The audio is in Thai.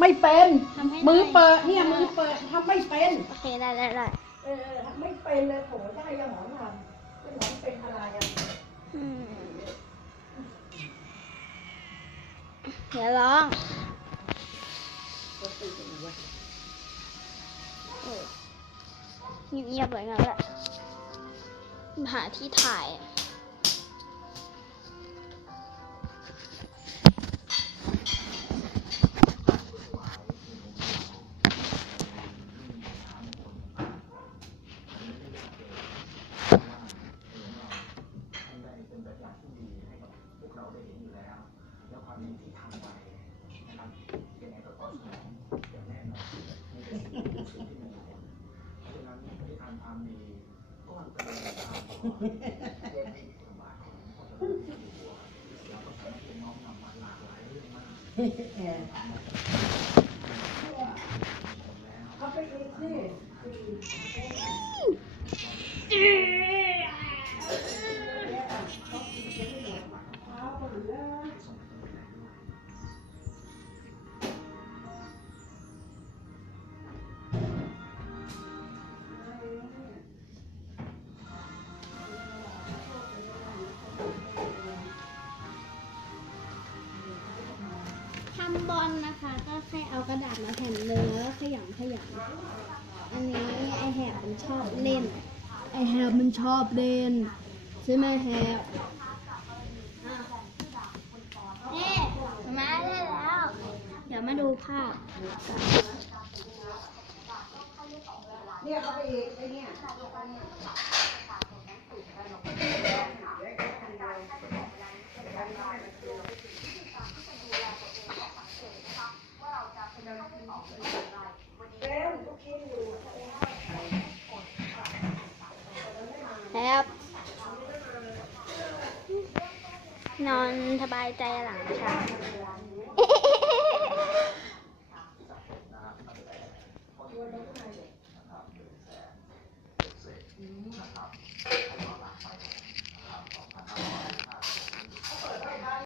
ไม่เป็นทำให้มือได้เปิดเนี่ยมือเปิดทำไม่เป็นโอเคได้ได้ได้เออทำไม่เป็นเลยโถได้ยังหมอทำเป็นหมอเป็นอะไรอะอืมเดี๋ยวร้องก็ตื่นอยู่วะเออเงียบๆเลยงั้นแหละหาที่ถ่าย เอาไปอีกสิำบอลนะคะ ก็แค่เอากระดาษมาแผ่นหนึงแล้วก็ขยำขยำอันนี้ไอแหบมันชอบเล่น ไอแหบมันชอบเล่นใช่ไหมแหบนี่มาได้แล้ว เดี๋ยวมาดูภาพเนี่ยเอาไปอีกไอเนี่ย ครับ นอนสบายใจหลังเช้า